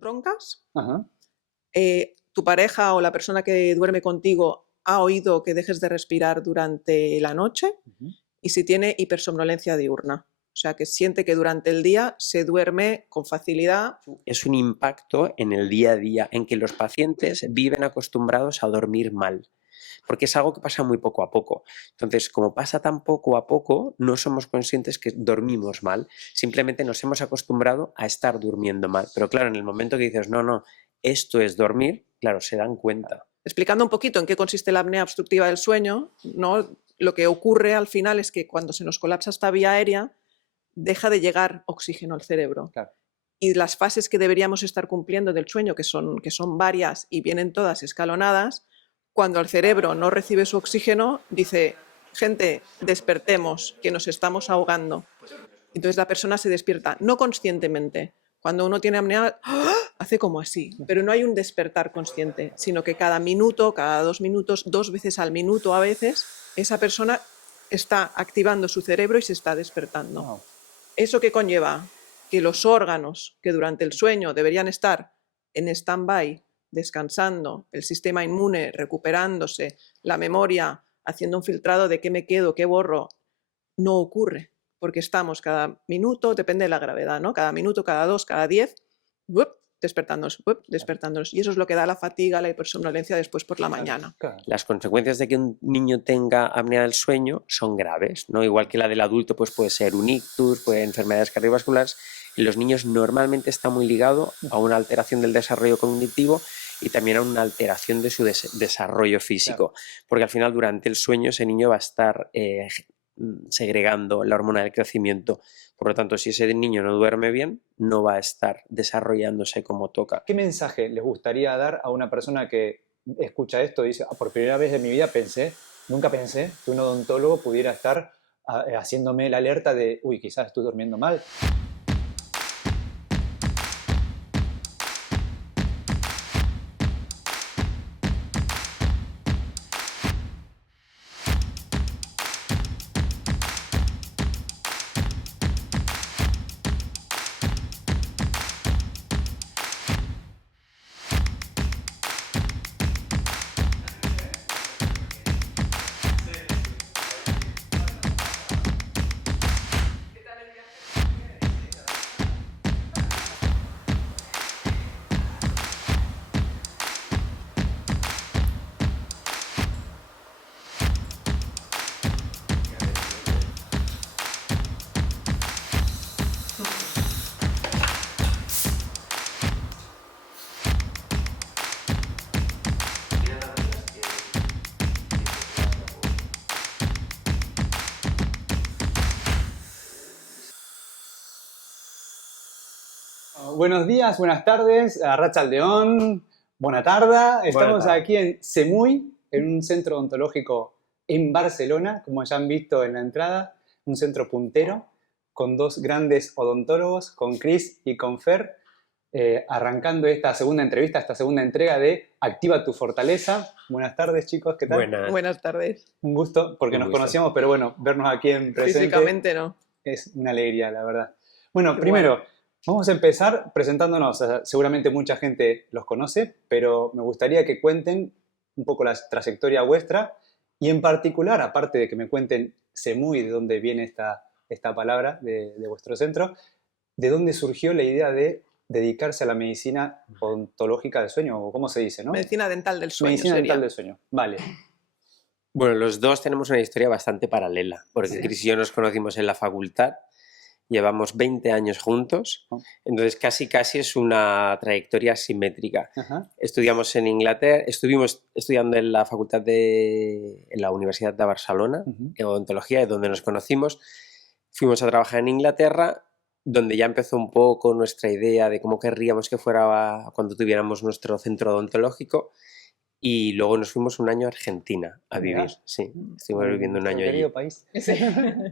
roncas, Ajá. tu pareja o la persona que duerme contigo ha oído que dejes de respirar durante la noche y si tiene hipersomnolencia diurna. O sea, que siente que durante el día se duerme con facilidad. Es un impacto en el día a día, en que los pacientes viven acostumbrados a dormir mal, porque es algo que pasa muy poco a poco. Entonces, como pasa tan poco a poco, no somos conscientes que dormimos mal, simplemente nos hemos acostumbrado a estar durmiendo mal. Pero claro, en el momento que dices, no, esto es dormir, claro, se dan cuenta. Explicando un poquito en qué consiste la apnea obstructiva del sueño, ¿no? Lo que ocurre al final es que cuando se nos colapsa esta vía aérea, deja de llegar oxígeno al cerebro. Claro. Y las fases que deberíamos estar cumpliendo del sueño, que son varias y vienen todas escalonadas, cuando el cerebro no recibe su oxígeno, dice, gente, despertemos, que nos estamos ahogando. Entonces la persona se despierta, no conscientemente. Cuando uno tiene apnea, ¡ah!, hace como así, pero no hay un despertar consciente, sino que cada minuto, cada 2 minutos, 2 veces al minuto a veces, esa persona está activando su cerebro y se está despertando. Wow. ¿Eso qué conlleva? Que los órganos que durante el sueño deberían estar en stand-by, descansando, el sistema inmune recuperándose, la memoria haciendo un filtrado de qué me quedo, qué borro, no ocurre, porque estamos cada minuto, depende de la gravedad, ¿no? Cada minuto, cada 2, cada 10, despertándonos, despertándonos. Y eso es lo que da la fatiga, la hipersomnolencia después por la mañana. Claro. Las consecuencias de que un niño tenga apnea del sueño son graves, ¿no? Igual que la del adulto, pues puede ser un ictus, puede ser enfermedades cardiovasculares. En los niños normalmente está muy ligado a una alteración del desarrollo cognitivo y también a una alteración de su desarrollo físico, porque al final durante el sueño ese niño va a estar segregando la hormona del crecimiento. Por lo tanto, si ese niño no duerme bien, no va a estar desarrollándose como toca. ¿Qué mensaje les gustaría dar a una persona que escucha esto y dice, por primera vez en mi vida nunca pensé que un odontólogo pudiera estar haciéndome la alerta de, uy, quizás estoy durmiendo mal? Buenos días, buenas tardes, Arratsaldeon, buena tarde. Estamos aquí en Semuy, en un centro odontológico en Barcelona, como ya han visto en la entrada, un centro puntero, con dos grandes odontólogos, con Chris y con Fer, arrancando esta segunda entrevista, esta segunda entrega de Activa tu Fortaleza. Buenas tardes, chicos, ¿qué tal? Buenas tardes. Un gusto, porque nos conocíamos, pero bueno, vernos aquí en presente Físicamente no. es una alegría, la verdad. Bueno, primero, vamos a empezar presentándonos. Seguramente mucha gente los conoce, pero me gustaría que cuenten un poco la trayectoria vuestra y en particular, aparte de que me cuenten Semuy, de dónde viene esta palabra de vuestro centro, de dónde surgió la idea de dedicarse a la medicina odontológica del sueño, o cómo se dice, ¿no? Medicina dental del sueño. Medicina dental del sueño, vale. Bueno, los dos tenemos una historia bastante paralela, porque Chris y yo nos conocimos en la facultad, llevamos 20 años juntos, entonces casi es una trayectoria simétrica. Estudiamos en Inglaterra, estuvimos estudiando en la facultad en la Universidad de Barcelona, en odontología, es donde nos conocimos. Fuimos a trabajar en Inglaterra, donde ya empezó un poco nuestra idea de cómo querríamos que fuera cuando tuviéramos nuestro centro odontológico. Y luego nos fuimos un año a Argentina a vivir. Sí, estuvimos viviendo un año allí. Querido país.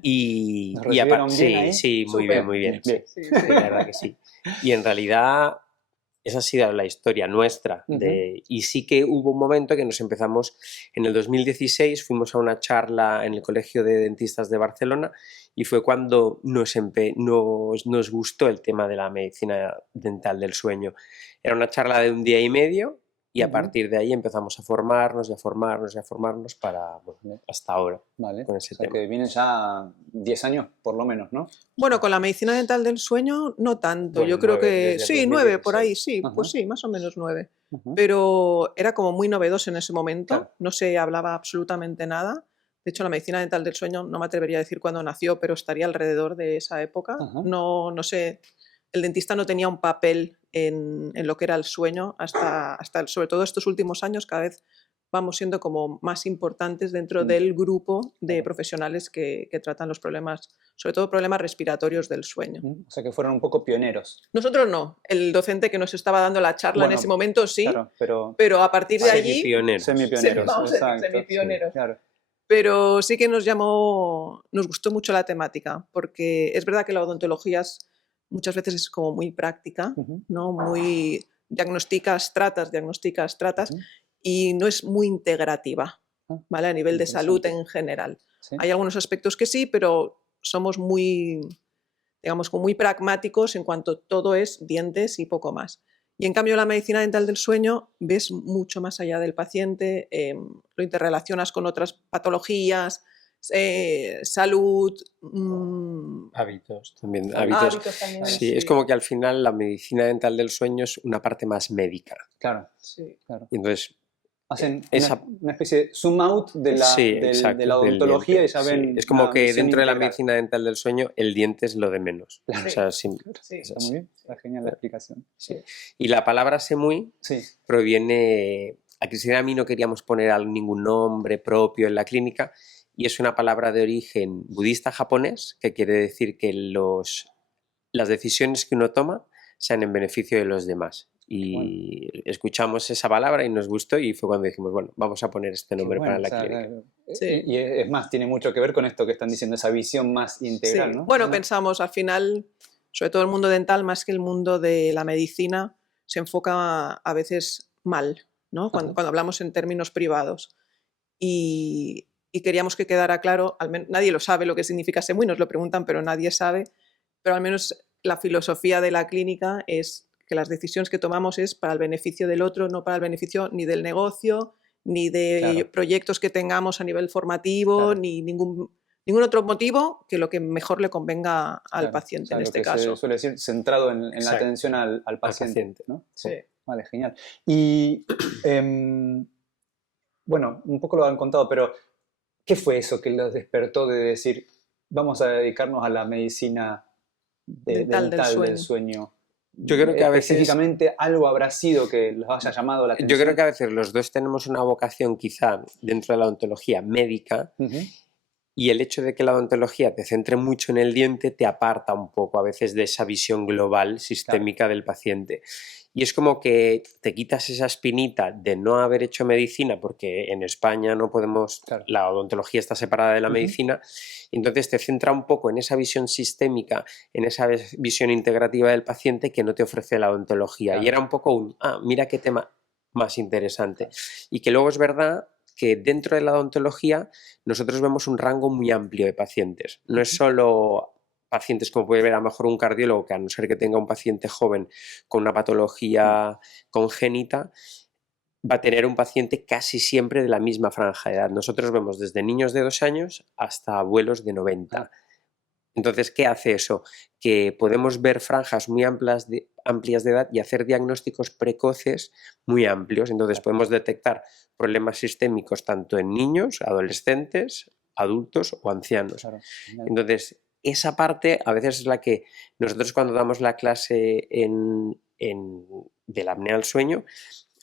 Y ¿Nos bien ahí? Sí, muy bien, muy bien. Bien. Sí, la verdad que sí. Y en realidad esa ha sido la historia nuestra. Y sí que hubo un momento que nos empezamos, en el 2016 fuimos a una charla en el Colegio de Dentistas de Barcelona y fue cuando nos gustó el tema de la medicina dental del sueño. Era una charla de 1 día y medio y a partir de ahí empezamos a formarnos y a formarnos y a formarnos para, bueno, hasta ahora. Vale, con ese o sea tema. que vienen ya 10 años por lo menos, ¿no? Bueno, con la medicina dental del sueño no tanto. Bueno, Yo creo 9, que desde el sí, 9 por ahí, 2016. sí, pues sí, más o menos 9. Ujú. Pero era como muy novedoso en ese momento, Claro. no se hablaba absolutamente nada. De hecho, la medicina dental del sueño no me atrevería a decir cuándo nació, pero estaría alrededor de esa época. Ajá. No sé, el dentista no tenía un papel en lo que era el sueño hasta sobre todo estos últimos años, cada vez vamos siendo como más importantes dentro Sí. del grupo de Claro. profesionales que tratan los problemas, sobre todo problemas respiratorios del sueño. O sea que fueron un poco pioneros. Nosotros no, el docente que nos estaba dando la charla en Bueno, ese momento sí, Claro, pero pero a partir de allí, Semipioneros. semipioneros, vamos a decir exacto. semipioneros. Claro. Pero sí que nos gustó mucho la temática, porque es verdad que la odontología muchas veces es como muy práctica, Ujú. ¿no? Muy diagnósticas, tratas, Ujú. y no es muy integrativa, Ah, ¿vale? A nivel de salud interesante. en general. Sí. Hay algunos aspectos que sí, pero somos muy, digamos, como muy pragmáticos en cuanto todo es dientes y poco más. Y en cambio la medicina dental del sueño ves mucho más allá del paciente, lo interrelacionas con otras patologías, salud, Hábitos también. Hábitos. Hábitos. también. Sí, es como que al final la medicina dental del sueño es una parte más médica. Claro, Sí. claro. Y entonces, Hacen esa- una especie de zoom out de la, sí, de exacto, la del odontología diente, y ya sí. ven Es como una que visión dentro de la integral. medicina dental del sueño el diente es lo de menos. Claro. O sea, sí, Sí. Está muy bien, está genial la explicación. sí. Y la palabra semui Sí, proviene, a Cristina y a mí no queríamos poner ningún nombre propio en la clínica, y es una palabra de origen budista japonés, que quiere decir que las decisiones que uno toma sean en beneficio de los demás. Y escuchamos esa palabra y nos gustó, y fue cuando dijimos, bueno, vamos a poner este qué nombre bueno, para la o sea, clínica. Sí. Y es más, tiene mucho que ver con esto que están diciendo, esa visión más integral, Sí. ¿no? Bueno, Ah, pensamos, al final, sobre todo el mundo dental, más que el mundo de la medicina, se enfoca a veces mal, ¿no? Cuando hablamos en términos privados. Y queríamos que quedara claro, nadie lo sabe lo que significa semui, nos lo preguntan, pero nadie sabe, pero al menos la filosofía de la clínica es que las decisiones que tomamos es para el beneficio del otro, no para el beneficio ni del negocio, ni de Claro. proyectos que tengamos a nivel formativo, Claro. ni ningún otro motivo que lo que mejor le convenga al Claro, paciente o sea, en lo este que caso. se suele decir, centrado en la Exacto. atención al paciente, ¿no? Sí. Vale, genial. Y, bueno, un poco lo han contado, pero ¿qué fue eso que los despertó de decir, vamos a dedicarnos a la medicina Dental dental del del sueño? Yo creo que a veces, Específicamente algo habrá sido que los haya llamado la atención. yo creo que a veces los dos tenemos una vocación quizá dentro de la odontología médica, Ujú. y el hecho de que la odontología te centre mucho en el diente te aparta un poco a veces de esa visión global, sistémica del paciente. Y es como que te quitas esa espinita de no haber hecho medicina, porque en España no podemos, Claro. la odontología está separada de la Ujú. medicina, y entonces te centra un poco en esa visión sistémica, en esa visión integrativa del paciente que no te ofrece la odontología. Claro. Y era un poco mira qué tema más interesante. Y que luego es verdad que dentro de la odontología nosotros vemos un rango muy amplio de pacientes. No es solo pacientes como puede ver a lo mejor un cardiólogo, que a no ser que tenga un paciente joven con una patología congénita, va a tener un paciente casi siempre de la misma franja de edad. Nosotros vemos desde niños de 2 años hasta abuelos de 90. Entonces, ¿qué hace eso? Que podemos ver franjas muy amplias de edad y hacer diagnósticos precoces muy amplios. Entonces, podemos detectar problemas sistémicos tanto en niños, adolescentes, adultos o ancianos. Claro. Entonces, esa parte a veces es la que nosotros cuando damos la clase de la apnea al sueño,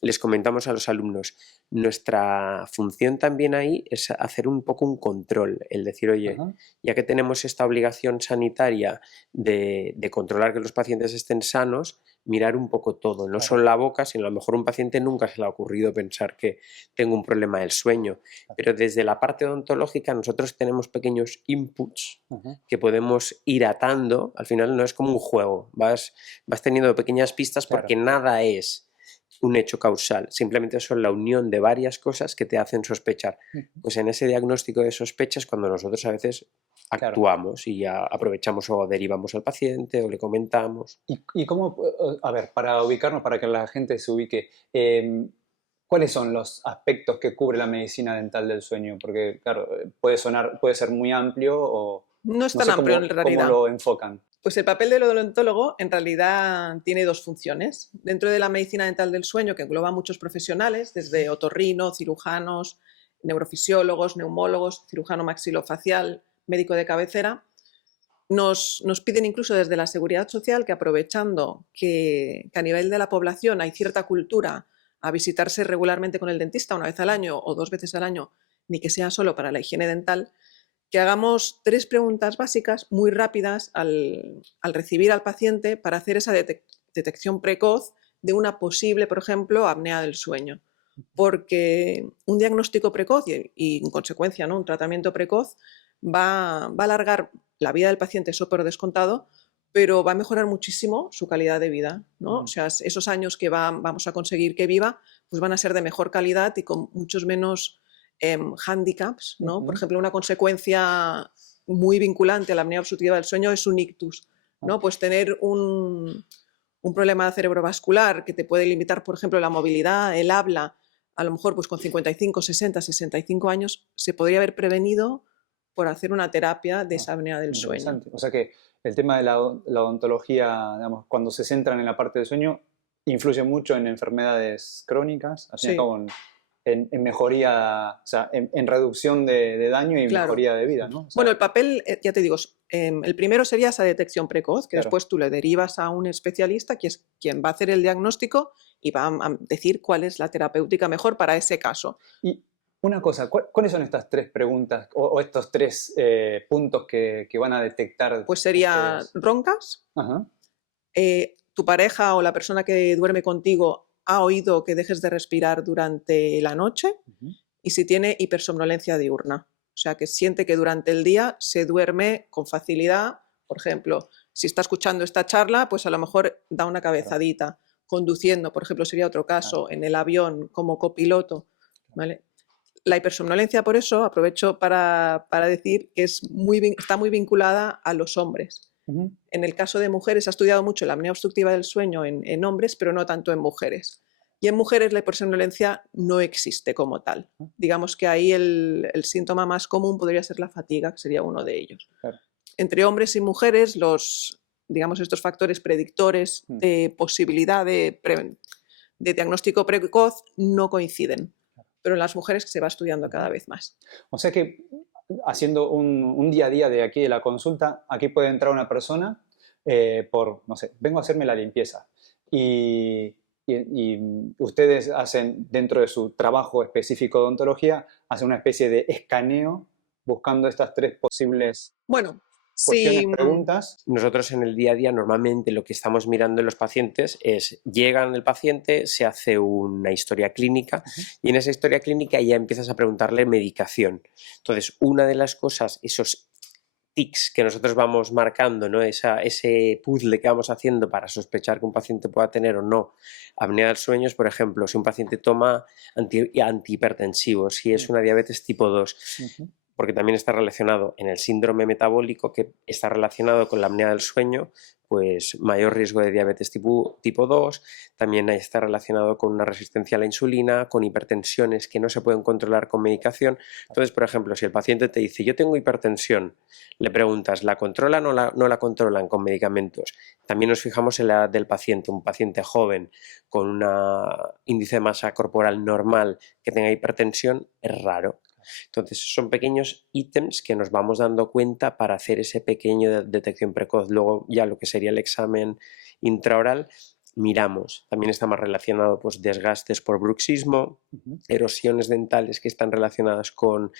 les comentamos a los alumnos, nuestra función también ahí es hacer un poco un control, el decir, oye, Ajá. ya que tenemos esta obligación sanitaria de controlar que los pacientes estén sanos, mirar un poco todo, no Claro. solo la boca, sino a lo mejor un paciente nunca se le ha ocurrido pensar que tengo un problema del sueño, pero desde la parte odontológica nosotros tenemos pequeños inputs Ajá. que podemos ir atando, al final no es como un juego, vas teniendo pequeñas pistas Claro. porque nada es un hecho causal, simplemente son la unión de varias cosas que te hacen sospechar. Pues en ese diagnóstico de sospechas cuando nosotros a veces actuamos y ya aprovechamos o derivamos al paciente o le comentamos. ¿Y cómo, a ver, para ubicarnos, para que la gente se ubique, ¿cuáles son los aspectos que cubre la medicina dental del sueño? Porque, claro, puede ser muy amplio o No es no tan sé amplio cómo, en cómo realidad. lo enfocan. Pues el papel del odontólogo en realidad tiene dos funciones. Dentro de la medicina dental del sueño, que engloba a muchos profesionales, desde otorrino, cirujanos, neurofisiólogos, neumólogos, cirujano maxilofacial, médico de cabecera, nos piden incluso desde la Seguridad Social que aprovechando que a nivel de la población hay cierta cultura a visitarse regularmente con el dentista una vez al año o 2 veces al año, ni que sea solo para la higiene dental, que hagamos 3 preguntas básicas muy rápidas al recibir al paciente para hacer esa detección precoz de una posible, por ejemplo, apnea del sueño. Porque un diagnóstico precoz y en consecuencia, ¿no?, un tratamiento precoz va a alargar la vida del paciente, eso por descontado, pero va a mejorar muchísimo su calidad de vida, ¿no? O sea, esos años que vamos a conseguir que viva, pues van a ser de mejor calidad y con muchos menos handicaps, ¿no? Por ejemplo, una consecuencia muy vinculante a la apnea obstructiva del sueño es un ictus, ¿no? Pues tener un problema cerebrovascular que te puede limitar, por ejemplo, la movilidad, el habla, a lo mejor pues con 55, 60, 65 años, se podría haber prevenido por hacer una terapia de esa apnea del sueño. O sea que el tema de la odontología, digamos, cuando se centran en la parte del sueño, influye mucho en enfermedades crónicas, al fin y al cabo en mejoría, o sea, en reducción de daño y mejoría de vida, ¿no? O sea, bueno, el papel, ya te digo, el primero sería esa detección precoz, que después tú le derivas a un especialista, que es quien va a hacer el diagnóstico y va a decir cuál es la terapéutica mejor para ese caso. Y una cosa, ¿cuáles son estas 3 preguntas o estos 3 puntos que van a detectar? Pues sería roncas, tu pareja o la persona que duerme contigo ha oído que dejes de respirar durante la noche y si tiene hipersomnolencia diurna. O sea, que siente que durante el día se duerme con facilidad. Por ejemplo, si está escuchando esta charla, pues a lo mejor da una cabezadita. Conduciendo, por ejemplo, sería otro caso, en el avión como copiloto, ¿vale? La hipersomnolencia, por eso, aprovecho para decir que está muy vinculada a los hombres. En el caso de mujeres, ha estudiado mucho la apnea obstructiva del sueño en hombres, pero no tanto en mujeres. Y en mujeres la hipersomnolencia no existe como tal. Digamos que ahí el síntoma más común podría ser la fatiga, que sería uno de ellos. Claro. Entre hombres y mujeres, estos factores predictores de posibilidad de diagnóstico precoz no coinciden. Pero en las mujeres se va estudiando cada vez más. O sea que haciendo un día a día de aquí de la consulta, aquí puede entrar una persona no sé, vengo a hacerme la limpieza y ustedes hacen, dentro de su trabajo específico de odontología, hacen una especie de escaneo buscando estas 3 posibles cuestiones, preguntas. Nosotros en el día a día normalmente lo que estamos mirando en los pacientes es, llegan el paciente, se hace una historia clínica y en esa historia clínica ya empiezas a preguntarle medicación. Entonces, una de las cosas, esos tics que nosotros vamos marcando, ¿no? Ese puzzle que vamos haciendo para sospechar que un paciente pueda tener o no apnea del sueño es, por ejemplo, si un paciente toma antihipertensivos, si es una diabetes tipo 2, porque también está relacionado en el síndrome metabólico que está relacionado con la apnea del sueño, pues mayor riesgo de diabetes tipo 2, también está relacionado con una resistencia a la insulina, con hipertensiones que no se pueden controlar con medicación. Entonces, por ejemplo, si el paciente te dice, yo tengo hipertensión, le preguntas, ¿la controlan o no la controlan con medicamentos? También nos fijamos en la edad del paciente, un paciente joven con un índice de masa corporal normal que tenga hipertensión, es raro. Entonces son pequeños ítems que nos vamos dando cuenta para hacer ese pequeño detección precoz. Luego ya lo que sería el examen intraoral miramos, también está más relacionado pues desgastes por bruxismo, erosiones dentales que están relacionadas con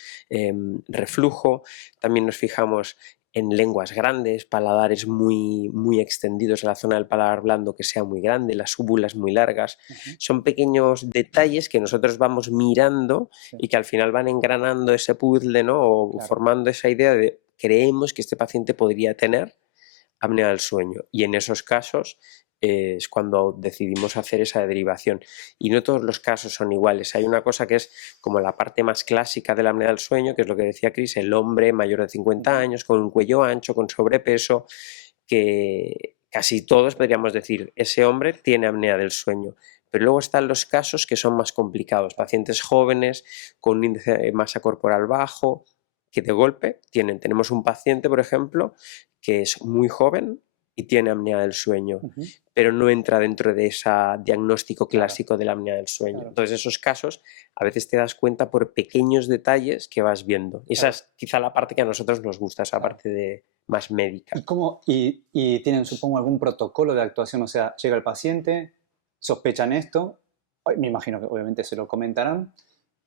reflujo, también nos fijamos en lenguas grandes, paladares muy, muy extendidos en la zona del paladar blando que sea muy grande, las úvulas muy largas. Son pequeños detalles que nosotros vamos mirando y que al final van engranando ese puzzle, ¿no? O formando esa idea de creemos que este paciente podría tener apnea del sueño. Y en esos casos es cuando decidimos hacer esa derivación. Y no todos los casos son iguales. Hay una cosa que es como la parte más clásica de la apnea del sueño, que es lo que decía Chris, el hombre mayor de 50 años, con un cuello ancho, con sobrepeso, que casi todos podríamos decir, ese hombre tiene apnea del sueño. Pero luego están los casos que son más complicados, pacientes jóvenes con un índice de masa corporal bajo, que de golpe tenemos un paciente, por ejemplo, que es muy joven y tiene apnea del sueño, pero no entra dentro de ese diagnóstico clásico de la apnea del sueño. Entonces, esos casos a veces te das cuenta por pequeños detalles que vas viendo. Y esa es quizá la parte que a nosotros nos gusta, esa parte de más médica. ¿Y tienen, supongo, algún protocolo de actuación? O sea, llega el paciente, sospechan esto, me imagino que obviamente se lo comentarán.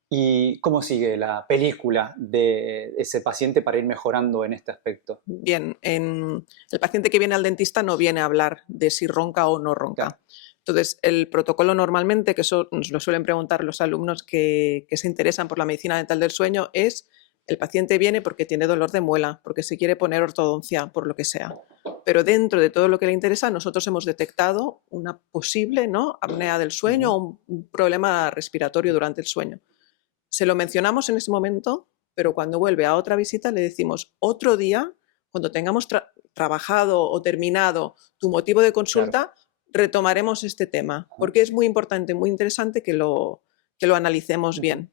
¿Y cómo sigue la película de ese paciente para ir mejorando en este aspecto? Bien, el paciente que viene al dentista no viene a hablar de si ronca o no ronca. Claro. Entonces, el protocolo normalmente, que eso nos lo suelen preguntar los alumnos que se interesan por la medicina dental del sueño, es el paciente viene porque tiene dolor de muela, porque se quiere poner ortodoncia, por lo que sea. Pero dentro de todo lo que le interesa, nosotros hemos detectado una posible, ¿no?, apnea del sueño o un problema respiratorio durante el sueño. Se lo mencionamos en ese momento, pero cuando vuelve a otra visita le decimos otro día, cuando tengamos trabajado o terminado tu motivo de consulta, retomaremos este tema, porque es muy importante, muy interesante que lo analicemos bien.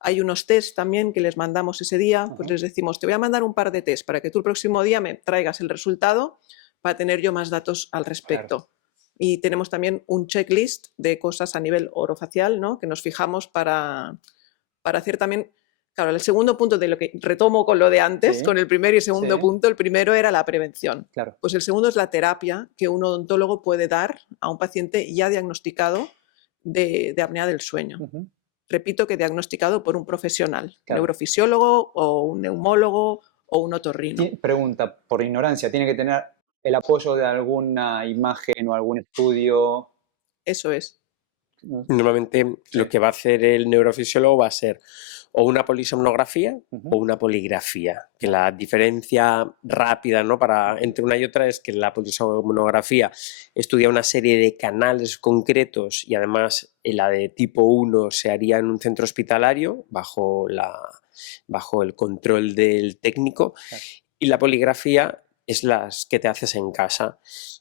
Hay unos test también que les mandamos ese día, pues les decimos, te voy a mandar un par de test para que tú el próximo día me traigas el resultado para tener yo más datos al respecto. Y tenemos también un checklist de cosas a nivel orofacial, ¿no?, que nos fijamos para hacer también, claro, el segundo punto de lo que retomo con lo de antes, con el primero y segundo punto, el primero era la prevención. Claro. Pues el segundo es la terapia que un odontólogo puede dar a un paciente ya diagnosticado de apnea del sueño. Repito que diagnosticado por un profesional, neurofisiólogo o un neumólogo o un otorrino. Pregunta, por ignorancia, ¿tiene que tener el apoyo de alguna imagen o algún estudio? Eso es. Normalmente lo que va a hacer el neurofisiólogo va a ser o una polisomnografía o una poligrafía, que la diferencia rápida, ¿no?, entre una y otra es que la polisomnografía estudia una serie de canales concretos y además la de tipo 1 se haría en un centro hospitalario bajo el control del técnico, y la poligrafía es las que te haces en casa,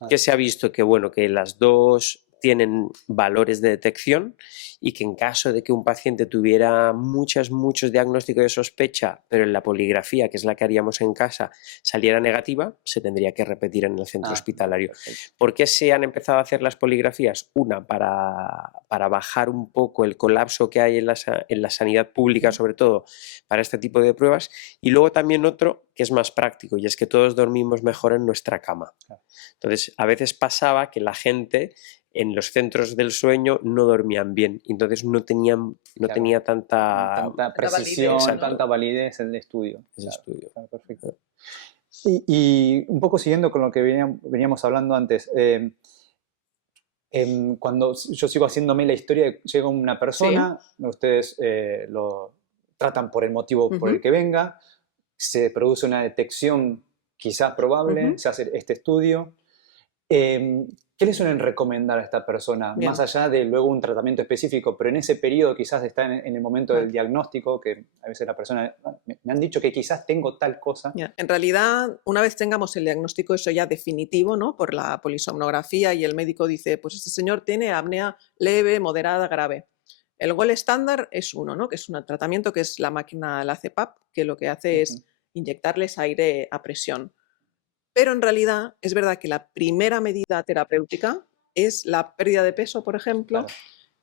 que se ha visto que, bueno, que las dos tienen valores de detección y que en caso de que un paciente tuviera muchos diagnósticos de sospecha, pero en la poligrafía, que es la que haríamos en casa, saliera negativa, se tendría que repetir en el centro hospitalario. Perfecto. ¿Por qué se han empezado a hacer las poligrafías? Una, para bajar un poco el colapso que hay en la sanidad pública, sobre todo para este tipo de pruebas, y luego también otro que es más práctico, y es que todos dormimos mejor en nuestra cama. Entonces, a veces pasaba que la gente en los centros del sueño no dormían bien, entonces no tenía tanta precisión, validez, ¿no?, tanta validez en el estudio. Claro, perfecto. Y un poco siguiendo con lo que veníamos hablando antes, cuando yo sigo haciéndome la historia, llega una persona, ustedes lo tratan por el motivo por el que venga, se produce una detección quizás probable, se hace este estudio. ¿Qué le suelen recomendar a esta persona? Bien. Más allá de luego un tratamiento específico, pero en ese periodo quizás está en el momento del diagnóstico, que a veces la persona, me han dicho que quizás tengo tal cosa. En realidad, una vez tengamos el diagnóstico eso ya definitivo, ¿no?, por la polisomnografía, y el médico dice, pues este señor tiene apnea leve, moderada, grave. El gol estándar es uno, ¿no?, que es un tratamiento que es la máquina, la CPAP, que lo que hace es inyectarles aire a presión. Pero en realidad es verdad que la primera medida terapéutica es la pérdida de peso, por ejemplo,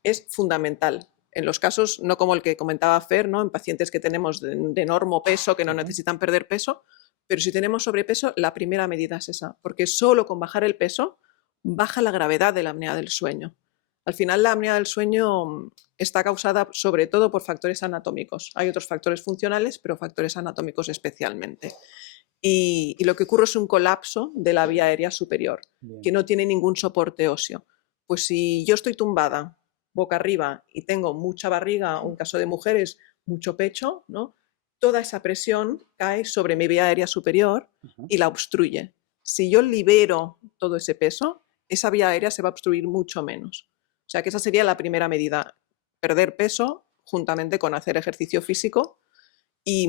es fundamental. En los casos, no como el que comentaba Fer, ¿no?, en pacientes que tenemos de enorme peso, que no necesitan perder peso, pero si tenemos sobrepeso, la primera medida es esa, porque solo con bajar el peso baja la gravedad de la apnea del sueño. Al final, la apnea del sueño está causada sobre todo por factores anatómicos. Hay otros factores funcionales, pero factores anatómicos especialmente. Y lo que ocurre es un colapso de la vía aérea superior, que no tiene ningún soporte óseo. Pues si yo estoy tumbada boca arriba y tengo mucha barriga, o en caso de mujeres, mucho pecho, ¿no?, toda esa presión cae sobre mi vía aérea superior y la obstruye. Si yo libero todo ese peso, esa vía aérea se va a obstruir mucho menos. O sea que esa sería la primera medida, perder peso juntamente con hacer ejercicio físico. Y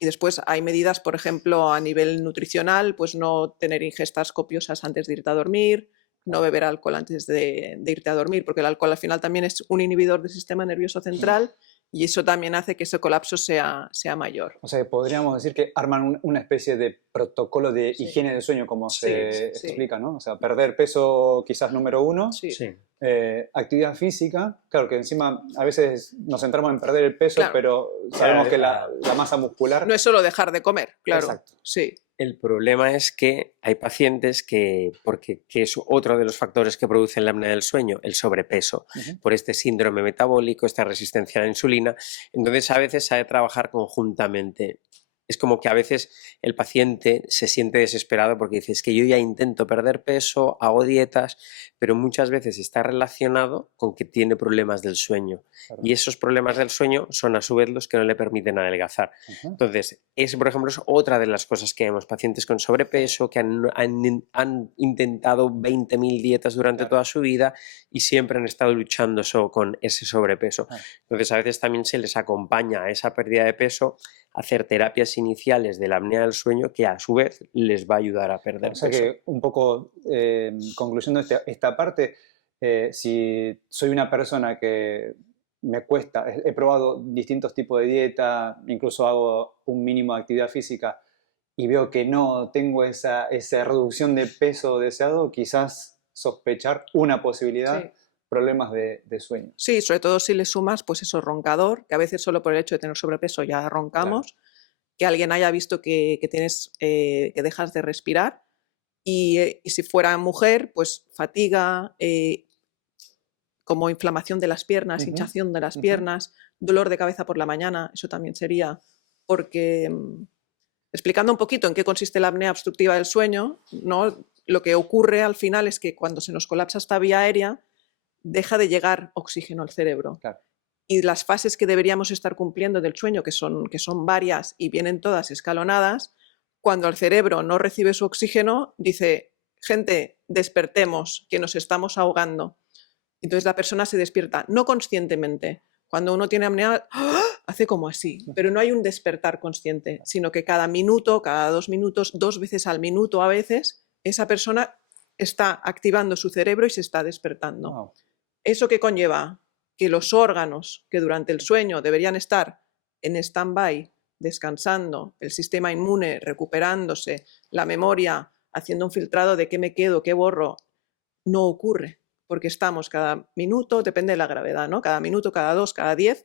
después hay medidas, por ejemplo, a nivel nutricional, pues no tener ingestas copiosas antes de irte a dormir, no beber alcohol antes de irte a dormir, porque el alcohol al final también es un inhibidor del sistema nervioso central y eso también hace que ese colapso sea mayor. O sea, que podríamos decir que arman una especie de protocolo de Sí. higiene del sueño, como Sí, se sí. explica, ¿no? O sea, perder peso quizás número uno, Sí. Sí. actividad física, claro que encima a veces nos centramos en perder el peso, Claro. pero sabemos Claro, que la masa muscular... No es solo dejar de comer, claro. Exacto. Sí. El problema es que hay pacientes que es otro de los factores que producen la apnea del sueño, el sobrepeso, por este síndrome metabólico, esta resistencia a la insulina. Entonces, a veces se ha de trabajar conjuntamente. Es como que a veces el paciente se siente desesperado porque dice, es que yo ya intento perder peso, hago dietas, pero muchas veces está relacionado con que tiene problemas del sueño. Claro. Y esos problemas del sueño son a su vez los que no le permiten adelgazar. Entonces, por ejemplo, es otra de las cosas que vemos. Pacientes con sobrepeso que han intentado 20.000 dietas durante toda su vida y siempre han estado luchando con ese sobrepeso. Entonces, a veces también se les acompaña a esa pérdida de peso hacer terapias iniciales de la apnea del sueño que a su vez les va a ayudar a perder O sea peso. que un poco concluyendo esta parte, si soy una persona que me cuesta, he probado distintos tipos de dieta, incluso hago un mínimo de actividad física y veo que no tengo esa reducción de peso deseado, quizás sospechar una posibilidad, Sí. problemas de sueño. Sí, sobre todo si le sumas, pues eso, roncador, que a veces solo por el hecho de tener sobrepeso ya roncamos, que alguien haya visto que tienes, que dejas de respirar, y si fuera mujer, pues fatiga, como inflamación de las piernas, hinchación de las piernas, dolor de cabeza por la mañana, eso también sería, porque explicando un poquito en qué consiste la apnea obstructiva del sueño, ¿no? Lo que ocurre al final es que cuando se nos colapsa esta vía aérea, deja de llegar oxígeno al cerebro. Claro. Y las fases que deberíamos estar cumpliendo del sueño, que son varias y vienen todas escalonadas, cuando el cerebro no recibe su oxígeno, dice, gente, despertemos, que nos estamos ahogando. Entonces la persona se despierta, no conscientemente. Cuando uno tiene apnea, ¡ah!, hace como así, pero no hay un despertar consciente, sino que cada minuto, cada 2 minutos, 2 veces al minuto a veces, esa persona está activando su cerebro y se está despertando. Wow. ¿Eso qué conlleva? Que los órganos que durante el sueño deberían estar en stand-by, descansando, el sistema inmune recuperándose, la memoria haciendo un filtrado de qué me quedo, qué borro, no ocurre, porque estamos cada minuto, depende de la gravedad, ¿no? Cada minuto, cada 2, cada 10,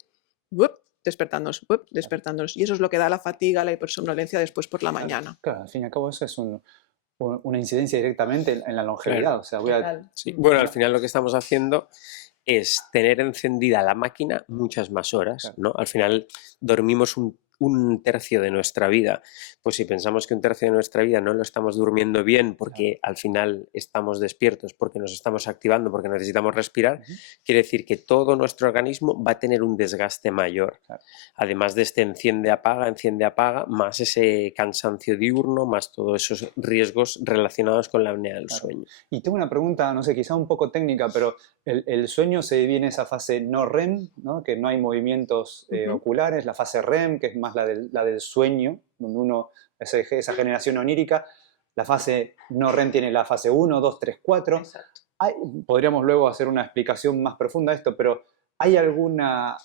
despertándonos, despertándonos. Y eso es lo que da la fatiga, la hipersomnolencia después por la mañana. Claro, al fin y al cabo eso es una incidencia directamente en la longevidad. Claro. O sea, voy a... Total. Sí. Bueno, al final lo que estamos haciendo es tener encendida la máquina muchas más horas, Claro. ¿no? Al final dormimos un tercio de nuestra vida. Pues si pensamos que un tercio de nuestra vida no lo estamos durmiendo bien porque al final estamos despiertos, porque nos estamos activando, porque necesitamos respirar, quiere decir que todo nuestro organismo va a tener un desgaste mayor. Claro. Además de este enciende-apaga, más ese cansancio diurno, más todos esos riesgos relacionados con la apnea del sueño. Y tengo una pregunta, no sé, quizá un poco técnica, pero el sueño se divide en esa fase no REM, ¿no? Que no hay movimientos oculares, la fase REM, que es más la del sueño, donde uno, esa generación onírica. La fase no REM tiene la fase 1, 2, 3, 4. Exacto. Podríamos luego hacer una explicación más profunda de esto, pero ¿hay alguna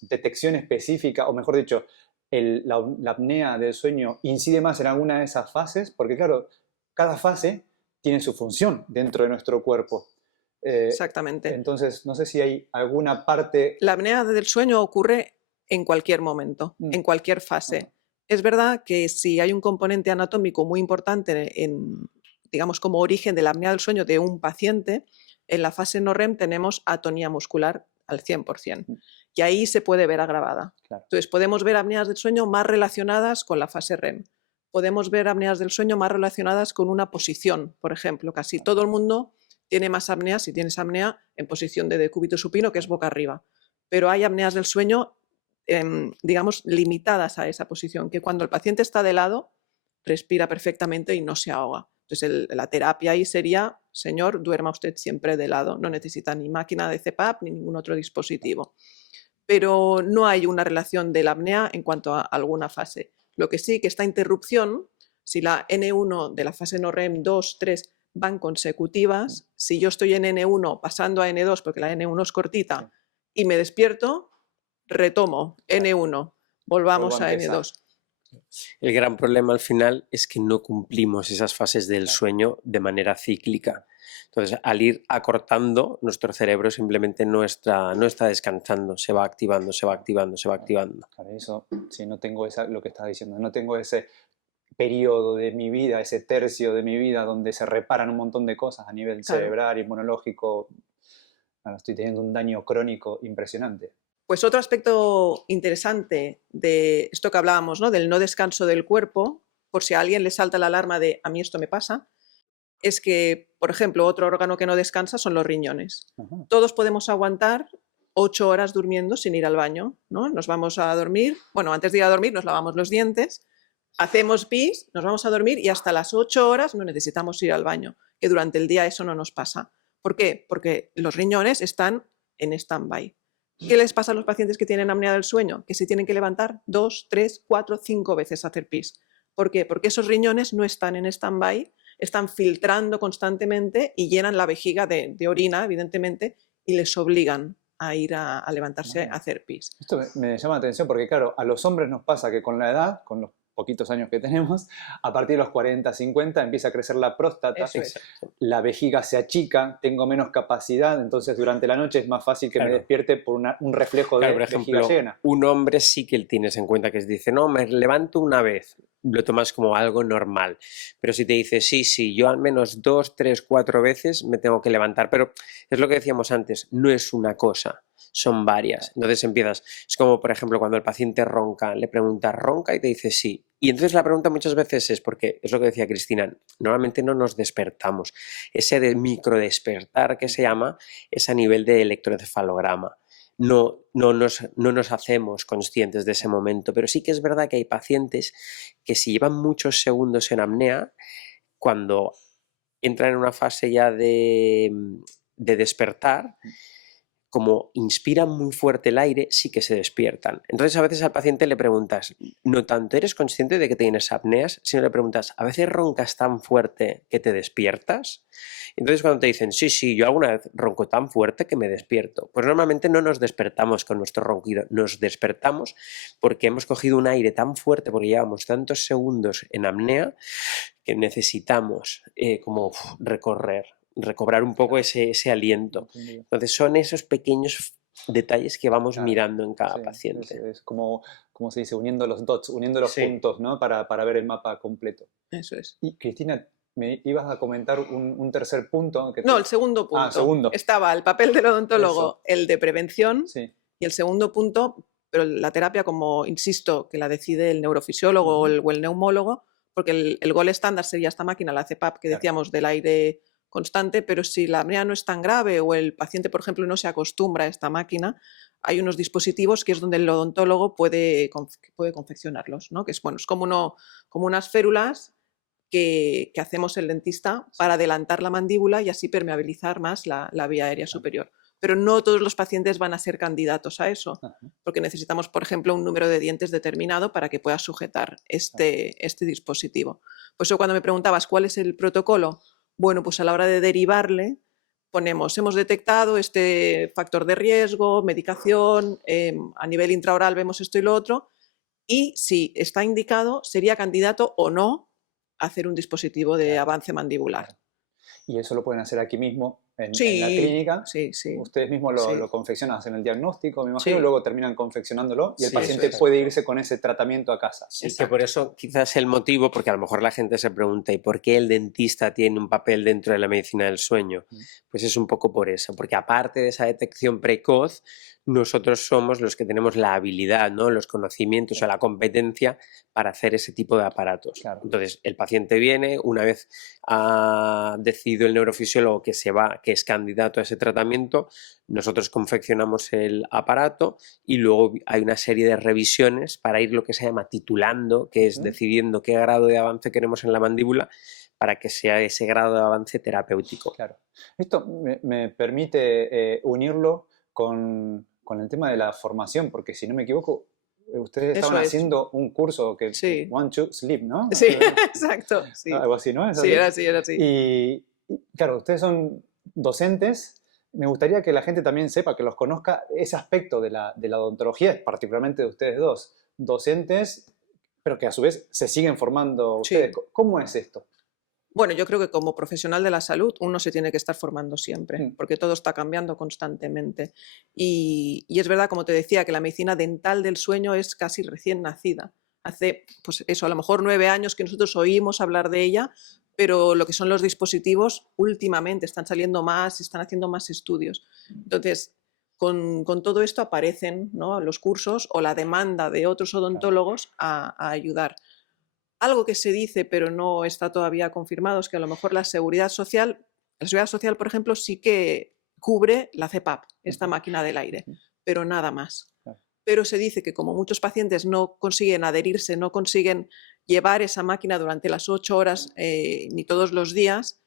detección específica, o mejor dicho, la apnea del sueño incide más en alguna de esas fases? Porque claro, cada fase tiene su función dentro de nuestro cuerpo. Exactamente. Entonces, no sé si hay alguna parte... La apnea del sueño ocurre en cualquier momento, en cualquier fase. Es verdad que si hay un componente anatómico muy importante digamos, como origen de la apnea del sueño de un paciente, en la fase no REM tenemos atonía muscular al 100%. Y ahí se puede ver agravada. Claro. Entonces, podemos ver apneas del sueño más relacionadas con la fase REM. Podemos ver apneas del sueño más relacionadas con una posición, por ejemplo. Casi todo el mundo tiene más apnea si tienes apnea en posición de decúbito supino, que es boca arriba. Pero hay apneas del sueño, digamos, limitadas a esa posición, que cuando el paciente está de lado, respira perfectamente y no se ahoga. Entonces la terapia ahí sería, señor, duerma usted siempre de lado, no necesita ni máquina de CPAP ni ningún otro dispositivo. Pero no hay una relación de la apnea en cuanto a alguna fase. Lo que sí que esta interrupción, si la N1 de la fase no REM 2, 3 van consecutivas, si yo estoy en N1 pasando a N2 porque la N1 es cortita y me despierto, retomo N1, volvamos Vuelvo a a empezar. N2. El gran problema al final es que no cumplimos esas fases del sueño de manera cíclica. Entonces, al ir acortando, nuestro cerebro simplemente no está descansando, se va activando, se va activando, se va activando. Claro, eso, si no tengo lo que estás diciendo, no tengo ese periodo de mi vida, ese tercio de mi vida donde se reparan un montón de cosas a nivel Claro. cerebral, inmunológico, bueno, estoy teniendo un daño crónico impresionante. Pues otro aspecto interesante de esto que hablábamos, ¿no? Del no descanso del cuerpo, por si a alguien le salta la alarma de a mí esto me pasa, es que, por ejemplo, otro órgano que no descansa son los riñones. Ajá. Todos podemos aguantar 8 horas durmiendo sin ir al baño, ¿no? Nos vamos a dormir, bueno, antes de ir a dormir nos lavamos los dientes, hacemos pis, nos vamos a dormir y hasta las 8 horas no necesitamos ir al baño, que durante el día eso no nos pasa. ¿Por qué? Porque los riñones están en stand-by. ¿Qué les pasa a los pacientes que tienen apnea del sueño? Que se tienen que levantar 2, 3, 4, 5 veces a hacer pis. ¿Por qué? Porque esos riñones no están en stand-by, están filtrando constantemente y llenan la vejiga de orina, evidentemente, y les obligan a ir a levantarse a hacer pis. Esto me llama la atención porque, claro, a los hombres nos pasa que con la edad, con los poquitos años que tenemos, a partir de los 40, 50 empieza a crecer la próstata, Eso es. la vejiga se achica, tengo menos capacidad, entonces durante la noche es más fácil que me Claro. despierte por un reflejo Claro, de por vejiga ejemplo, llena. un hombre sí que tienes en cuenta que dice, no, me levanto una vez, lo tomas como algo normal. Pero si te dice, sí, yo al menos 2, 3, 4 veces me tengo que levantar, pero es lo que decíamos antes, no es una cosa, son varias. Entonces empiezas, es como por ejemplo cuando el paciente ronca, le preguntas, ¿ronca? Y te dice sí. Y entonces la pregunta muchas veces es porque, es lo que decía Cristina, normalmente no nos despertamos. Ese de microdespertar que se llama es a nivel de electroencefalograma. No nos hacemos conscientes de ese momento, pero sí que es verdad que hay pacientes que si llevan muchos segundos en apnea, cuando entran en una fase ya de despertar, como inspiran muy fuerte el aire, sí que se despiertan. Entonces a veces al paciente le preguntas, no tanto eres consciente de que tienes apneas, sino le preguntas, ¿a veces roncas tan fuerte que te despiertas? Entonces cuando te dicen, sí, yo alguna vez ronco tan fuerte que me despierto, pues normalmente no nos despertamos con nuestro ronquido, nos despertamos porque hemos cogido un aire tan fuerte, porque llevamos tantos segundos en apnea, que necesitamos recobrar un poco ese aliento. Entonces son esos pequeños detalles que vamos mirando en cada paciente. Es como se dice, uniendo los dots, uniendo los puntos, ¿no? Para ver el mapa completo. Eso es. Y Cristina, me ibas a comentar un tercer punto. No, el segundo punto. Segundo. Estaba el papel del odontólogo, el de prevención, sí. Y el segundo punto, pero la terapia, como insisto, que la decide el neurofisiólogo o el neumólogo, porque el gol estándar sería esta máquina, la CPAP, que decíamos del aire constante, pero si la apnea no es tan grave o el paciente, por ejemplo, no se acostumbra a esta máquina, hay unos dispositivos que es donde el odontólogo puede confeccionarlos, ¿no? Que es, bueno, es como unas férulas que hacemos el dentista para adelantar la mandíbula y así permeabilizar más la vía aérea superior. Pero no todos los pacientes van a ser candidatos a eso, porque necesitamos, por ejemplo, un número de dientes determinado para que pueda sujetar este dispositivo. Por eso cuando me preguntabas cuál es el protocolo, bueno, pues a la hora de derivarle ponemos, hemos detectado este factor de riesgo, medicación, a nivel intraoral vemos esto y lo otro, y si está indicado, sería candidato o no a hacer un dispositivo de avance mandibular. Y eso lo pueden hacer aquí mismo, en la Sí, clínica. sí. Ustedes mismos lo confeccionan, hacen el diagnóstico, me imagino, Sí. y luego terminan confeccionándolo y el Sí, paciente eso es. puede irse con ese tratamiento a casa. Y que por eso quizás el motivo, porque a lo mejor la gente se pregunta, ¿y por qué el dentista tiene un papel dentro de la medicina del sueño? Pues es un poco por eso, porque aparte de esa detección precoz, nosotros somos los que tenemos la habilidad, ¿no? Los conocimientos o la competencia para hacer ese tipo de aparatos. Claro. Entonces, el paciente viene, una vez ha decidido el neurofisiólogo que es candidato a ese tratamiento, nosotros confeccionamos el aparato y luego hay una serie de revisiones para ir lo que se llama titulando, que es decidiendo qué grado de avance queremos en la mandíbula, para que sea ese grado de avance terapéutico. Claro. Esto me permite unirlo con el tema de la formación, porque si no me equivoco, ustedes Eso estaban es. haciendo un curso que Sí. One, Two, Sleep, ¿no? Sí, exacto. Sí, Algo así, ¿no? ¿Es sí, así? era así, era así. Y, claro, ustedes son docentes. Me gustaría que la gente también sepa, que los conozca ese aspecto de la odontología, particularmente de ustedes dos. Docentes, pero que a su vez se siguen formando ustedes. Sí. ¿Cómo es esto? Bueno, yo creo que como profesional de la salud uno se tiene que estar formando siempre, porque todo está cambiando constantemente. Y es verdad, como te decía, que la medicina dental del sueño es casi recién nacida. Hace, pues eso, a lo mejor 9 años que nosotros oímos hablar de ella, pero lo que son los dispositivos últimamente están saliendo más, están haciendo más estudios. Entonces, con todo esto aparecen, ¿no?, los cursos o la demanda de otros odontólogos a ayudar. Algo que se dice, pero no está todavía confirmado, es que a lo mejor la seguridad social, por ejemplo, sí que cubre la CPAP, esta máquina del aire, pero nada más. Claro. Pero se dice que como muchos pacientes no consiguen adherirse, no consiguen llevar esa máquina durante las 8 horas ni todos los días,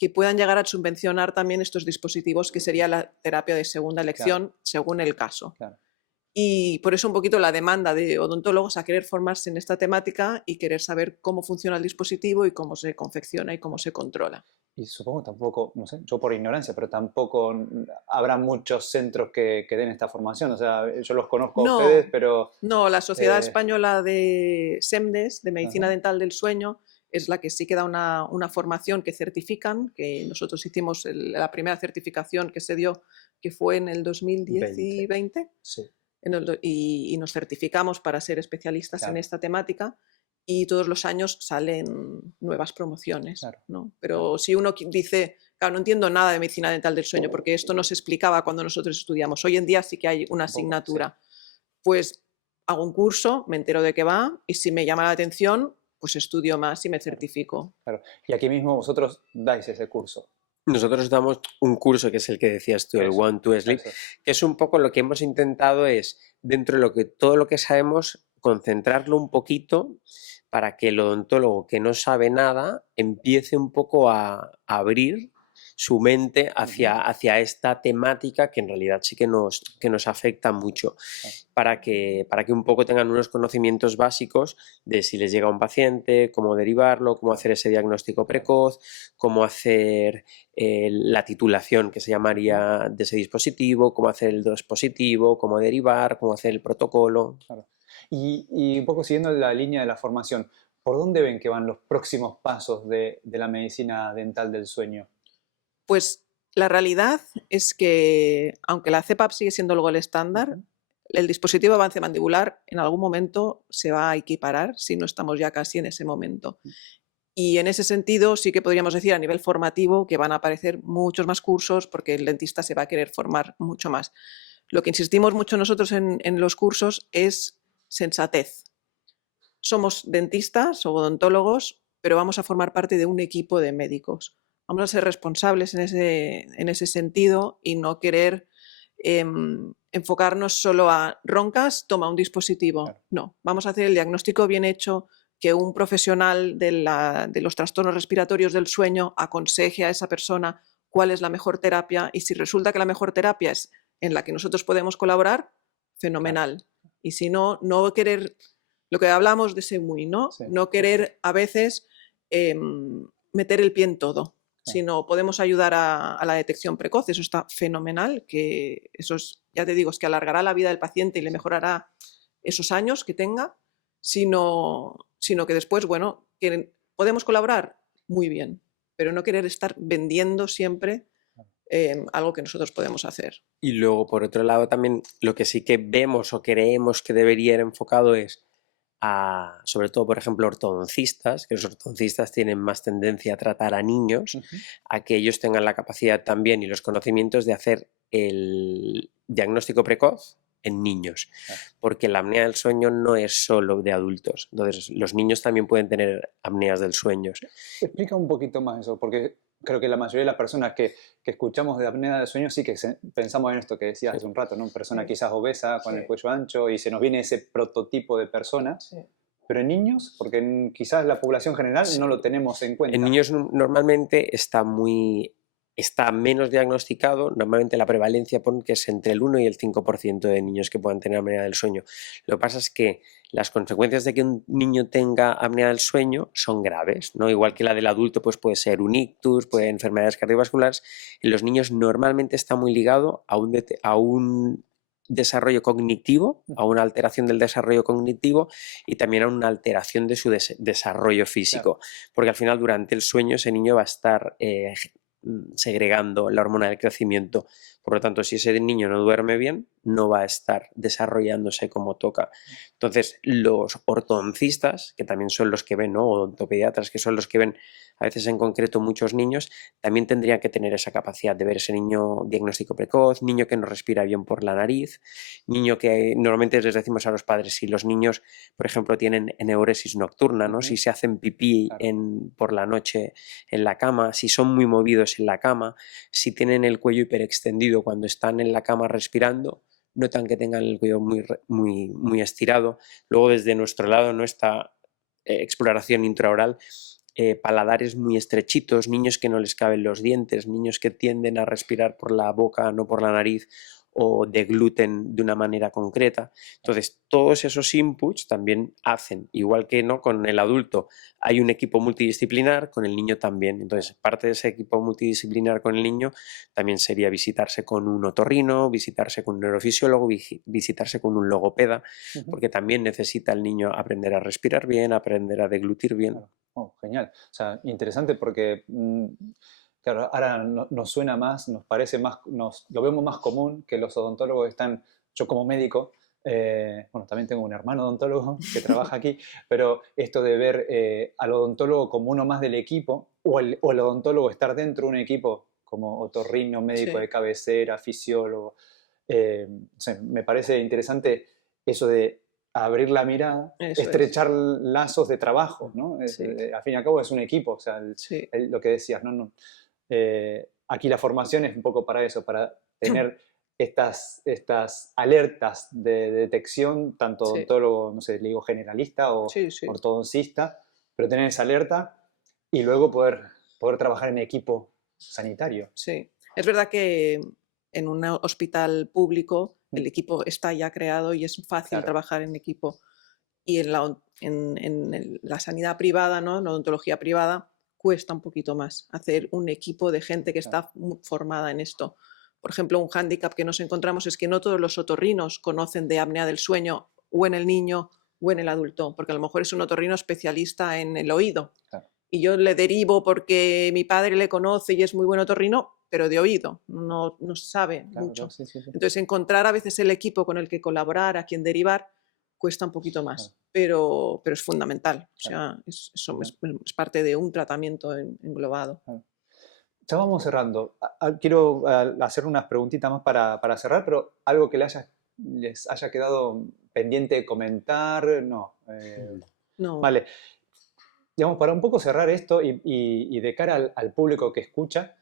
que puedan llegar a subvencionar también estos dispositivos, que sería la terapia de segunda elección, según el caso. Claro. Y por eso un poquito la demanda de odontólogos a querer formarse en esta temática y querer saber cómo funciona el dispositivo y cómo se confecciona y cómo se controla. Y supongo tampoco, no sé, yo por ignorancia, pero tampoco habrá muchos centros que den esta formación. O sea, yo los conozco a ustedes, pero... No, la Sociedad Española de SEMDES, de Medicina Dental del Sueño, es la que sí que da una formación que certifican, que nosotros hicimos la primera certificación que se dio, que fue en el 2010 y 20. Sí. Y nos certificamos para ser especialistas en esta temática, y todos los años salen nuevas promociones, ¿no? Pero si uno dice, claro, no entiendo nada de medicina dental del sueño porque esto no se explicaba cuando nosotros estudiamos, hoy en día sí que hay una asignatura, pues hago un curso, me entero de qué va y si me llama la atención, pues estudio más y me certifico. Claro. Y aquí mismo vosotros dais ese curso. Nosotros damos un curso que es el que decías tú, el One, Two, Sleep, que es un poco lo que hemos intentado es, dentro de todo lo que sabemos, concentrarlo un poquito para que el odontólogo que no sabe nada empiece un poco a abrir su mente hacia esta temática que en realidad sí que nos afecta mucho, para que un poco tengan unos conocimientos básicos de si les llega un paciente, cómo derivarlo, cómo hacer ese diagnóstico precoz, cómo hacer la titulación que se llamaría de ese dispositivo, cómo hacer el dispositivo, cómo derivar, cómo hacer el protocolo. Claro. Y un poco siguiendo la línea de la formación, ¿por dónde ven que van los próximos pasos de la medicina dental del sueño? Pues la realidad es que, aunque la CPAP sigue siendo el gold estándar, el dispositivo de avance mandibular en algún momento se va a equiparar, si no estamos ya casi en ese momento. Y en ese sentido sí que podríamos decir a nivel formativo que van a aparecer muchos más cursos porque el dentista se va a querer formar mucho más. Lo que insistimos mucho nosotros en los cursos es sensatez. Somos dentistas o odontólogos, pero vamos a formar parte de un equipo de médicos. Vamos a ser responsables en ese sentido y no querer enfocarnos solo a roncas, toma un dispositivo. Claro. No, vamos a hacer el diagnóstico bien hecho, que un profesional de los trastornos respiratorios del sueño aconseje a esa persona cuál es la mejor terapia, y si resulta que la mejor terapia es en la que nosotros podemos colaborar, fenomenal. Claro. Y si no, no querer, lo que hablamos de SEMUI, ¿no? Sí, no querer a veces meter el pie en todo. Sino podemos ayudar a la detección precoz, eso está fenomenal, que eso es, ya te digo, es que alargará la vida del paciente y le mejorará esos años que tenga, sino que después, bueno, que podemos colaborar muy bien, pero no querer estar vendiendo siempre algo que nosotros podemos hacer. Y luego, por otro lado, también lo que sí que vemos o creemos que debería ir enfocado es sobre todo, por ejemplo, ortodoncistas, que los ortodoncistas tienen más tendencia a tratar a niños, a que ellos tengan la capacidad también y los conocimientos de hacer el diagnóstico precoz en niños, porque la apnea del sueño no es solo de adultos, entonces los niños también pueden tener apneas del sueño. Explica un poquito más eso, porque creo que la mayoría de las personas que escuchamos de apnea del sueño sí que pensamos en esto que decías hace un rato, ¿no? Una persona quizás obesa, con el cuello ancho, y se nos viene ese prototipo de persona. pero en niños, porque quizás la población general Sí. no lo tenemos en cuenta. En niños normalmente está menos diagnosticado, normalmente la prevalencia pone que es entre el 1 y el 5% de niños que puedan tener apnea del sueño. Lo que pasa es que las consecuencias de que un niño tenga apnea del sueño son graves, ¿no? Igual que la del adulto, pues puede ser un ictus, puede enfermedades cardiovasculares. En los niños normalmente está muy ligado a un desarrollo cognitivo, a una alteración del desarrollo cognitivo y también a una alteración de su desarrollo físico, porque al final durante el sueño ese niño va a estar segregando la hormona del crecimiento. Por lo tanto, si ese niño no duerme bien, no va a estar desarrollándose como toca. Entonces, los ortodoncistas, que también son los que ven, ¿no? Odontopediatras, que son los que ven a veces en concreto muchos niños, también tendrían que tener esa capacidad de ver ese niño diagnóstico precoz, niño que no respira bien por la nariz, niño que normalmente les decimos a los padres, si los niños, por ejemplo, tienen eneuresis nocturna, ¿no? Si se hacen pipí por la noche en la cama, si son muy movidos en la cama, si tienen el cuello hiperextendido cuando están en la cama respirando, notan que tengan el cuello muy estirado. Luego, desde nuestro lado, nuestra exploración intraoral, paladares muy estrechitos, niños que no les caben los dientes, niños que tienden a respirar por la boca, no por la nariz, o degluten de una manera concreta. Entonces, todos esos inputs también hacen, igual que no con el adulto, hay un equipo multidisciplinar, con el niño también. Entonces, parte de ese equipo multidisciplinar con el niño también sería visitarse con un otorrino, visitarse con un neurofisiólogo, visitarse con un logopeda, porque también necesita el niño aprender a respirar bien, aprender a deglutir bien. Claro. Oh, genial. O sea, interesante porque claro, ahora nos suena más, nos parece más, lo vemos más común que los odontólogos están, yo como médico, bueno, también tengo un hermano odontólogo que trabaja aquí, pero esto de ver al odontólogo como uno más del equipo, o el odontólogo estar dentro de un equipo como otorrino, médico de cabecera, fisiólogo, o sea, me parece interesante eso de abrir la mirada, estrechar lazos de trabajo, ¿no? Al fin y al cabo es un equipo, o sea, lo que decías, ¿no? Aquí la formación es un poco para eso, para tener estas alertas de detección, tanto odontólogo, no sé, le digo generalista o ortodoncista, pero tener esa alerta y luego poder trabajar en equipo sanitario. Sí, es verdad que en un hospital público el equipo está ya creado y es fácil trabajar en equipo. Y en la sanidad privada, ¿no? En la odontología privada, cuesta un poquito más hacer un equipo de gente que está formada en esto. Por ejemplo, un hándicap que nos encontramos es que no todos los otorrinos conocen de apnea del sueño o en el niño o en el adulto, porque a lo mejor es un otorrino especialista en el oído. Y yo le derivo porque mi padre le conoce y es muy buen otorrino, pero de oído, no sabe mucho. Entonces, encontrar a veces el equipo con el que colaborar, a quien derivar, cuesta un poquito más, pero es fundamental. O sea, es parte de un tratamiento englobado. Ya vamos cerrando. Quiero hacer unas preguntitas más para cerrar, pero algo que les haya quedado pendiente de comentar, no. No. Vale. Digamos, para un poco cerrar esto y de cara al público que escucha,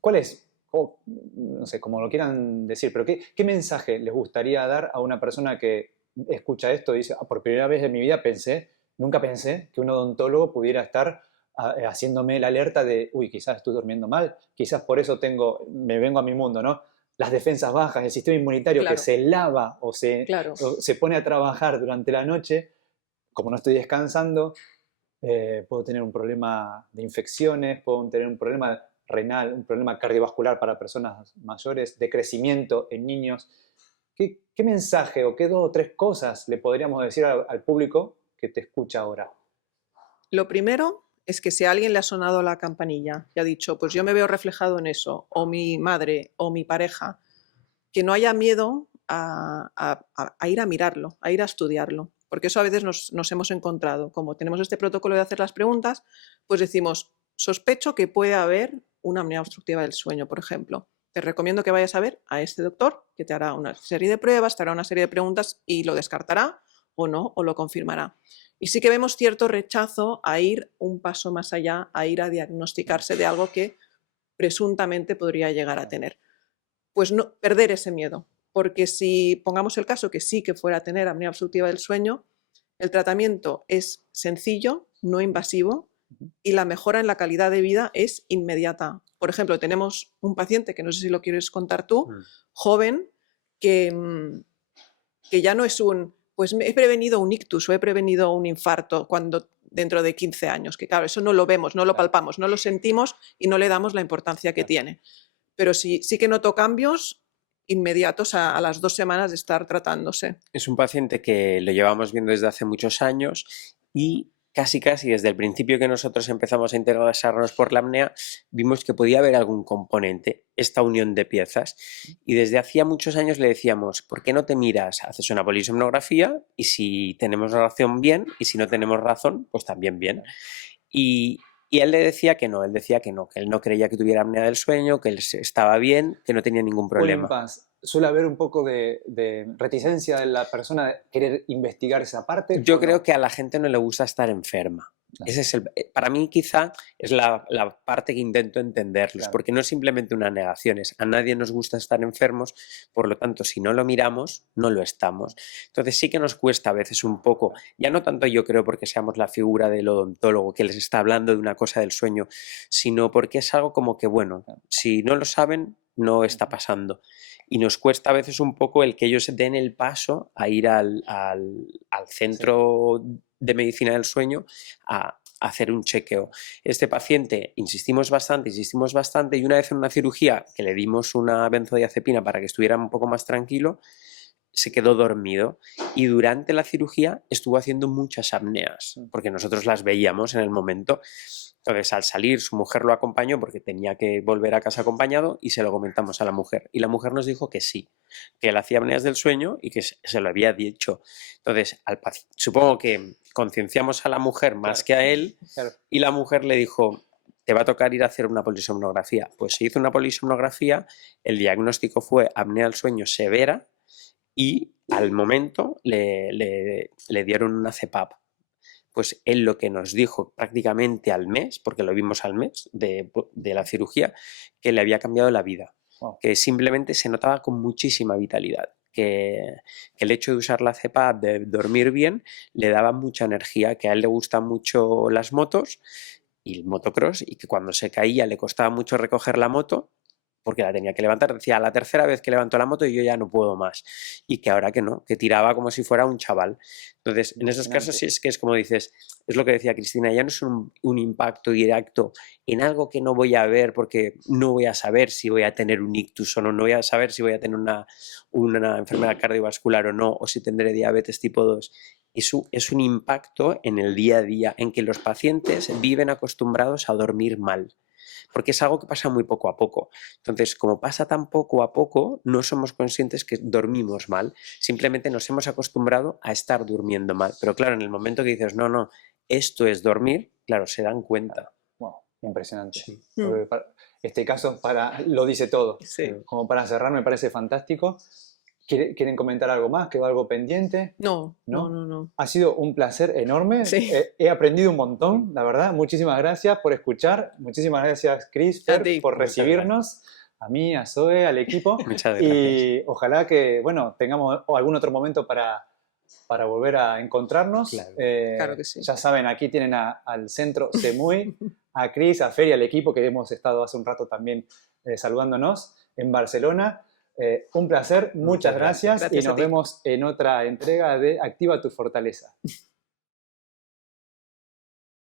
¿cuál es, no sé, como lo quieran decir, pero qué mensaje les gustaría dar a una persona que escucha esto y dice, por primera vez en mi vida nunca pensé que un odontólogo pudiera estar haciéndome la alerta de, uy, quizás estoy durmiendo mal, quizás por eso me vengo a mi mundo, ¿no? Las defensas bajas, el sistema inmunitario que se lava o se pone a trabajar durante la noche, como no estoy descansando, puedo tener un problema de infecciones, puedo tener un problema renal, un problema cardiovascular para personas mayores, de crecimiento en niños. ¿Qué mensaje o qué 2 o 3 cosas le podríamos decir al público que te escucha ahora? Lo primero es que si a alguien le ha sonado la campanilla y ha dicho, pues yo me veo reflejado en eso, o mi madre o mi pareja, que no haya miedo a ir a mirarlo, a ir a estudiarlo. Porque eso a veces nos hemos encontrado. Como tenemos este protocolo de hacer las preguntas, pues decimos, sospecho que puede haber una apnea obstructiva del sueño, por ejemplo. Te recomiendo que vayas a ver a este doctor, que te hará una serie de pruebas, te hará una serie de preguntas y lo descartará o no, o lo confirmará. Y sí que vemos cierto rechazo a ir un paso más allá, a ir a diagnosticarse de algo que presuntamente podría llegar a tener. Pues no perder ese miedo. Porque si pongamos el caso que sí que fuera a tener apnea obstructiva del sueño, El tratamiento es sencillo, no invasivo, y la mejora en la calidad de vida es inmediata. Por ejemplo, tenemos un paciente, que no sé si lo quieres contar tú, joven, que ya no es pues he prevenido un ictus o he prevenido un infarto dentro de 15 años, que claro, eso no lo vemos, no lo palpamos, no lo sentimos y no le damos la importancia que tiene. Pero sí que noto cambios inmediatos a las 2 semanas de estar tratándose. Es un paciente que lo llevamos viendo desde hace muchos años y casi desde el principio que nosotros empezamos a interesarnos por la apnea, vimos que podía haber algún componente, esta unión de piezas. Y desde hacía muchos años le decíamos, ¿por qué no te miras? Haces una polisomnografía y si tenemos razón, bien, y si no tenemos razón, pues también bien. Y él le decía que no, que él no creía que tuviera apnea del sueño, que él estaba bien, que no tenía ningún problema. Suele haber un poco de reticencia de la persona de querer investigar esa parte. Yo creo que a la gente no le gusta estar enferma. Ese es para mí quizá es la parte que intento entenderlos, porque no es simplemente una negación, a nadie nos gusta estar enfermos, por lo tanto, si no lo miramos, no lo estamos. Entonces sí que nos cuesta a veces un poco, ya no tanto yo creo porque seamos la figura del odontólogo que les está hablando de una cosa del sueño, sino porque es algo como que, bueno, si no lo saben, no está pasando. Y nos cuesta a veces un poco el que ellos den el paso a ir al centro de medicina del sueño a hacer un chequeo. Este paciente insistimos bastante y una vez en una cirugía que le dimos una benzodiazepina para que estuviera un poco más tranquilo, se quedó dormido y durante la cirugía estuvo haciendo muchas apneas, porque nosotros las veíamos en el momento. Entonces, al salir, su mujer lo acompañó porque tenía que volver a casa acompañado y se lo comentamos a la mujer. Y la mujer nos dijo que sí, que él hacía apneas del sueño y que se lo había dicho. Entonces, supongo que concienciamos a la mujer más que a él y la mujer le dijo, te va a tocar ir a hacer una polisomnografía. Pues se hizo una polisomnografía, el diagnóstico fue apnea del sueño severa y al momento le dieron una CPAP. Pues él lo que nos dijo prácticamente al mes, porque lo vimos al mes de la cirugía, que le había cambiado la vida, que simplemente se notaba con muchísima vitalidad, que el hecho de usar la CPAP, de dormir bien, le daba mucha energía, que a él le gustan mucho las motos y el motocross, y que cuando se caía le costaba mucho recoger la moto, porque la tenía que levantar, decía, la tercera vez que levanto la moto y yo ya no puedo más, y que ahora que no, que tiraba como si fuera un chaval. Entonces, en esos casos sí es que es como dices, es lo que decía Cristina, ya no es un impacto directo en algo que no voy a ver porque no voy a saber si voy a tener un ictus o no, no voy a saber si voy a tener una enfermedad cardiovascular o no, o si tendré diabetes tipo 2. Es un impacto en el día a día, en que los pacientes viven acostumbrados a dormir mal, porque es algo que pasa muy poco a poco. Entonces, como pasa tan poco a poco, no somos conscientes que dormimos mal, simplemente nos hemos acostumbrado a estar durmiendo mal. Pero claro, en el momento que dices, no, esto es dormir, claro, se dan cuenta. Wow, impresionante. Sí. Este caso lo dice todo. Sí. Como para cerrar, me parece fantástico. ¿Quieren comentar algo más? ¿Quedó algo pendiente? No. Ha sido un placer enorme. Sí. He aprendido un montón, la verdad. Muchísimas gracias por escuchar. Muchísimas gracias, Chris, por recibirnos. A mí, a Zoe, al equipo. Muchas gracias. Y ojalá que, tengamos algún otro momento para volver a encontrarnos. Claro que sí. Ya saben, aquí tienen al Centro Semuy, a Chris, a Fer y al equipo que hemos estado hace un rato también saludándonos en Barcelona. Un placer, muchas gracias y nos vemos en otra entrega de Activa tu Fortaleza.